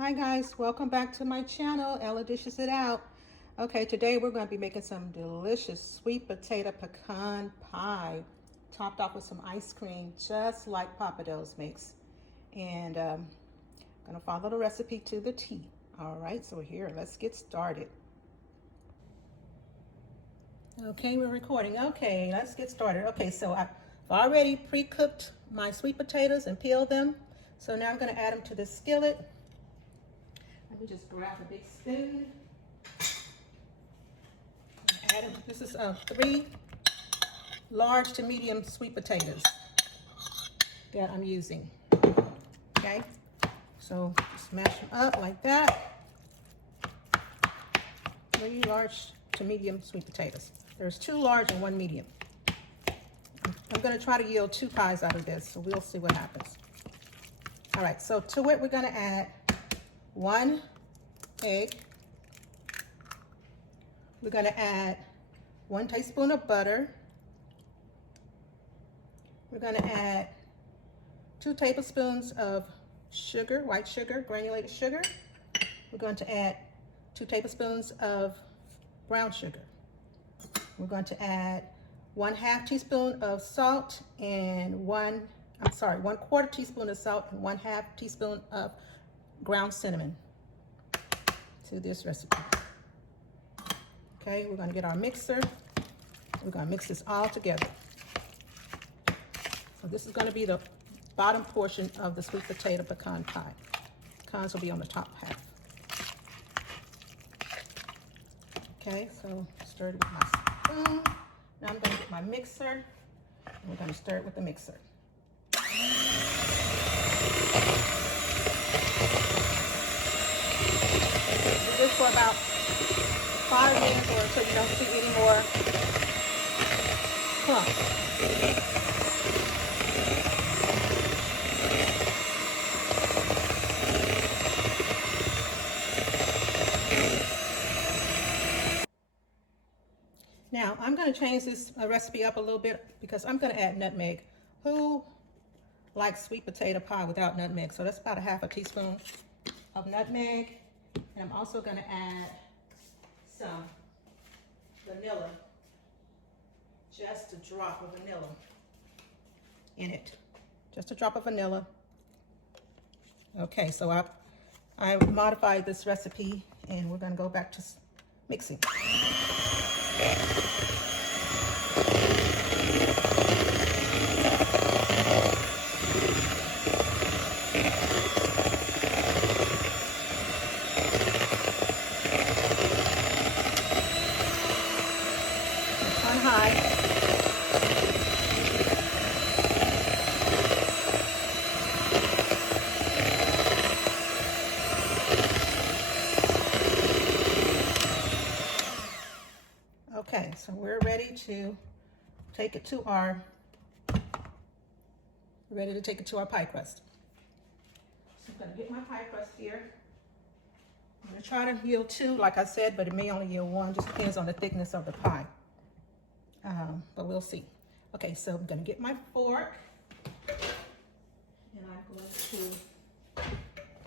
Hi guys, welcome back to my channel. Ella Dishes It Out. Okay, today we're going to be making some delicious sweet potato pecan pie, topped off with some ice cream, just like Pappadeaux makes. And I'm going to follow the recipe to the T. All right, so here, let's get started. Okay, we're recording. Okay, let's get started. Okay, so I've already pre-cooked my sweet potatoes and peeled them. So now I'm going to add them to the skillet. Let me just grab a big spoon. This is 3 large to medium sweet potatoes that I'm using. Okay, so smash them up like that. 3 large to medium sweet potatoes. There's 2 large and 1 medium. I'm going to try to yield 2 pies out of this, so we'll see what happens. All right, so to it we're going to add 1 egg. We're going to add 1 teaspoon of butter. We're going to add 2 tablespoons of sugar, white sugar, granulated sugar. We're going to add 2 tablespoons of brown sugar. We're going to add 1/2 teaspoon of salt and 1/4 teaspoon of salt and 1/2 teaspoon of ground cinnamon to this recipe. Okay, we're going to get our mixer. We're going to mix this all together. So this is going to be the bottom portion of the sweet potato pecan pie. Pecans will be on the top half. Okay, so stir it with my spoon. Now I'm going to get my mixer, and we're going to stir it with the mixer. Do this for about 5 minutes or until you don't see any more clumps. Now, I'm going to change this recipe up a little bit because I'm going to add nutmeg. Who likes sweet potato pie without nutmeg? So that's about 1/2 teaspoon of nutmeg. And I'm also going to add some vanilla. Just a drop of vanilla in it. Just a drop of vanilla. Okay, so I modified this recipe and we're going to go back to mixing. On high. Okay, so we're ready to take it to our pie crust. So I'm going to get my pie crust here. I'm going to try to yield 2, like I said, but it may only yield 1. Just depends on the thickness of the pie. But we'll see. Okay, so I'm going to get my fork, and I'm going to.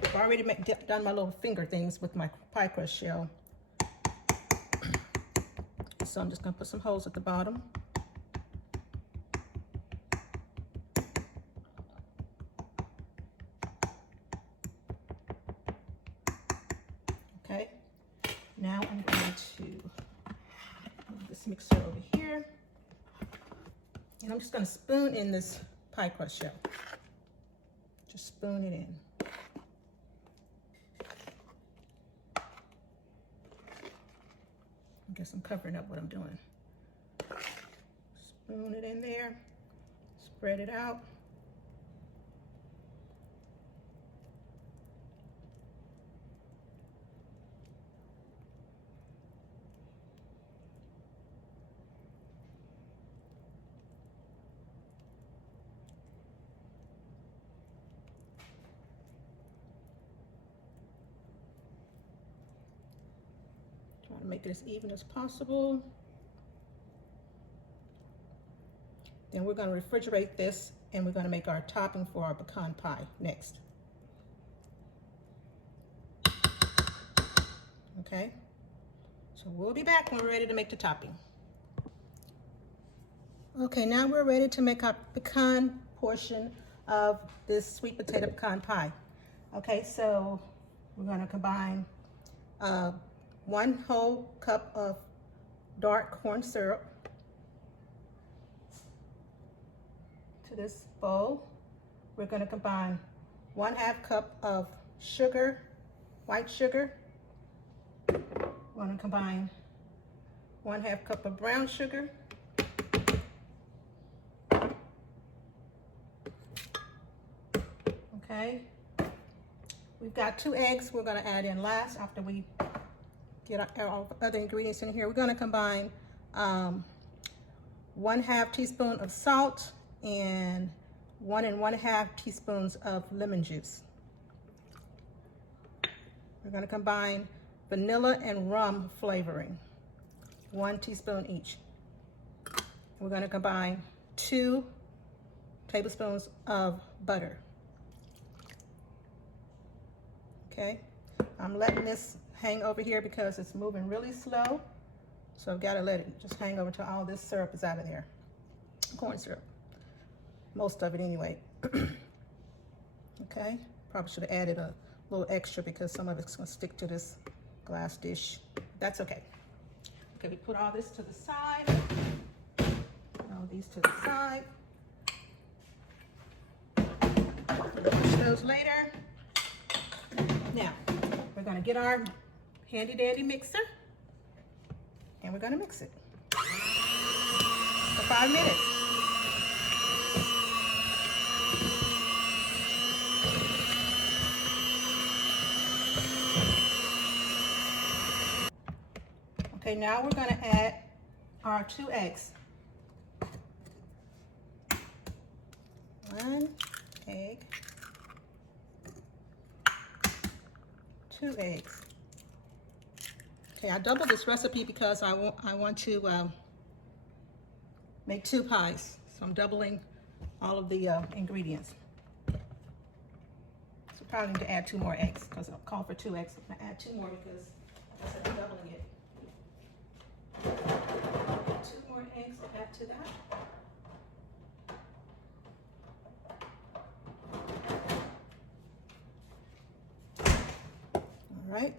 I've already done my little finger things with my pie crust shell. So I'm just going to put some holes at the bottom. Okay, now I'm going to move this mixer over here. And I'm just going to spoon in this pie crust shell. Just spoon it in. I guess I'm covering up what I'm doing. Spoon it in there. Spread it out. Try to make it as even as possible. Then we're going to refrigerate this and we're going to make our topping for our pecan pie next. okay? So we'll be back when we're ready to make the topping. Okay, now we're ready to make our pecan portion of this sweet potato pecan pie. Okay, so we're gonna combine 1 whole cup of dark corn syrup to this bowl. We're gonna combine 1/2 cup of sugar, white sugar. We're gonna combine 1/2 cup of brown sugar. Okay, we've got 2 eggs we're going to add in last after we get our other ingredients in here. We're going to combine 1/2 teaspoon of salt and 1 1/2 teaspoons of lemon juice. We're going to combine vanilla and rum flavoring, 1 teaspoon each. We're going to combine 2 tablespoons of butter. Okay, I'm letting this hang over here because it's moving really slow. So I've got to let it just hang over till all this syrup is out of there. Corn syrup. Most of it anyway. Okay, probably should have added a little extra because some of it's going to stick to this glass dish. That's okay. Okay, we put all this to the side. All these to the side. We'll push those later. Now, we're going to get our handy dandy mixer and we're going to mix it for 5 minutes. Okay, now we're going to add our 2 eggs. 1 egg. 2 eggs. Okay, I doubled this recipe because I want to make 2 pies. So I'm doubling all of the ingredients. So probably need to add 2 more eggs because I'll call for 2 eggs. I'm gonna add 2 more because I said I'm doubling it. 2 more eggs to add to that. All right.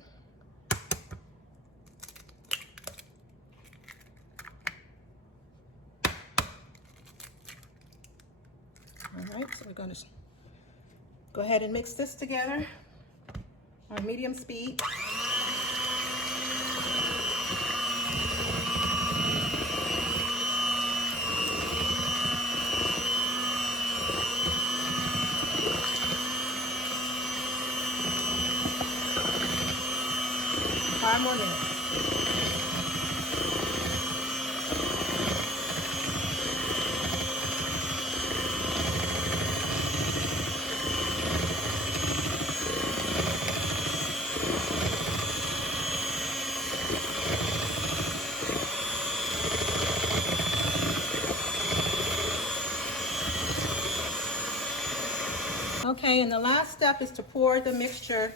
All right, so we're going to go ahead and mix this together on medium speed. Five more minutes. Okay, and the last step is to pour the mixture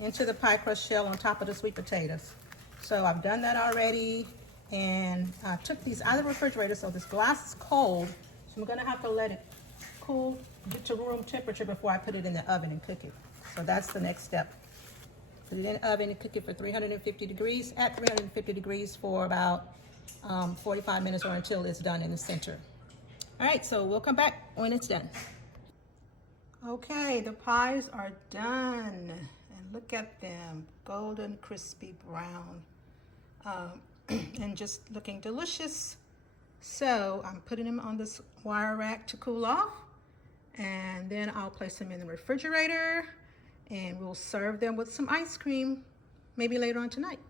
into the pie crust shell on top of the sweet potatoes. So I've done that already, and I took these out of the refrigerator, so this glass is cold. So I'm gonna have to let it cool, get to room temperature before I put it in the oven and cook it. So that's the next step. Put it in the oven and cook it for 350 degrees, at 350 degrees for about 45 minutes or until it's done in the center. All right, so we'll come back when it's done. Okay, the pies are done. And look at them, golden, crispy brown, and just looking delicious. So I'm putting them on this wire rack to cool off, and then I'll place them in the refrigerator, and we'll serve them with some ice cream, maybe later on tonight.